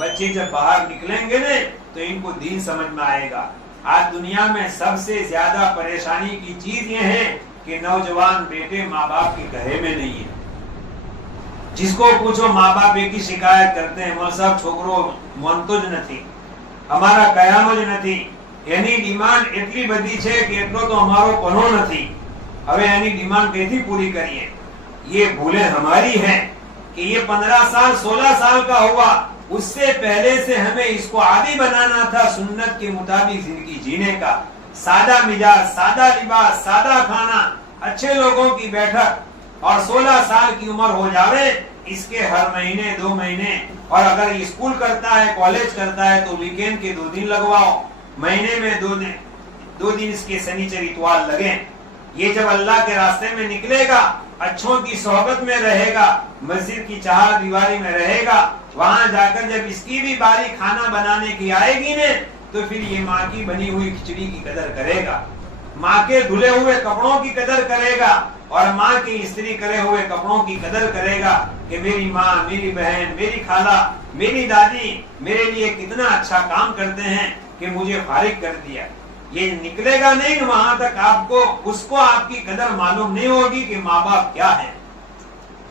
बच्चे जब बाहर निकलेंगे ने तो इनको दीन समझ में आएगा। आज दुनिया में सबसे ज्यादा परेशानी की चीज ये है कि नौजवान बेटे माँ बाप के कहे में नहीं है। जिसको पूछो माँ बाप एक ही शिकायत करते हैं, मौला साहब छोकरो मानतो ज નથી, અમારા કયાનો જ નથી, એની ડિમાન્ડ એટલી બધી છે કે એટલો તો અમારો પનો નથી, હવે એની ડિમાન્ડ કઈથી પૂરી કરીએ। ये भूलें हमारी हैं कि ये 15 साल 16 साल का हुआ, उससे पहले से हमें इसको आदी बनाना था सुन्नत के मुताबिक जिंदगी जीने का। सादा मिजाज, सादा लिबास, सादा खाना, अच्छे लोगों की बैठक, और 16 साल की उम्र हो जावे इसके हर महीने 2 महीने, और अगर स्कूल करता है कॉलेज करता है तो वीकेंड के 2 दिन लगवाओ, महीने में 2 दिन इसके शनिचर इतवार लगे। ये जब अल्लाह के रास्ते में निकलेगा, अच्छों की सोहबत में रहेगा, मस्जिद की चार दीवारी में रहेगा, वहां जाकर जब इसकी भी बारी खाना बनाने की आएगी ने तो फिर ये माँ की बनी हुई खिचड़ी की कदर करेगा, माँ के धुले हुए कपड़ों की कदर करेगा, और माँ की इस्त्री करे हुए कपड़ों की कदर करेगा कि मेरी माँ, मेरी बहन, मेरी खाला, मेरी दादी मेरे लिए कितना अच्छा काम करते हैं कि मुझे फारिग कर दिया। ये निकलेगा नहीं वहां तक आपको, उसको आपकी कदर मालूम नहीं होगी कि माँ बाप क्या है।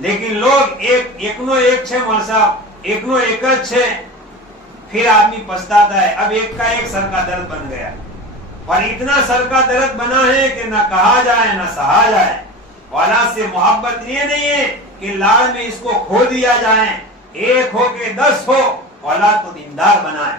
लेकिन लोग एक नो एक छे मौला साहब, एक नो एक ज छे, फिर आदमी पछताता है। अब एक का एक सर का दर्द बन गया, और इतना सर का दर्द बना है कि न कहा जाए न सहा जाए। औलाद से मोहब्बत ये नहीं है कि लाड़ में इसको खो दिया जाए, 1 हो के 10 हो, औलाद को दीनदार बनाए।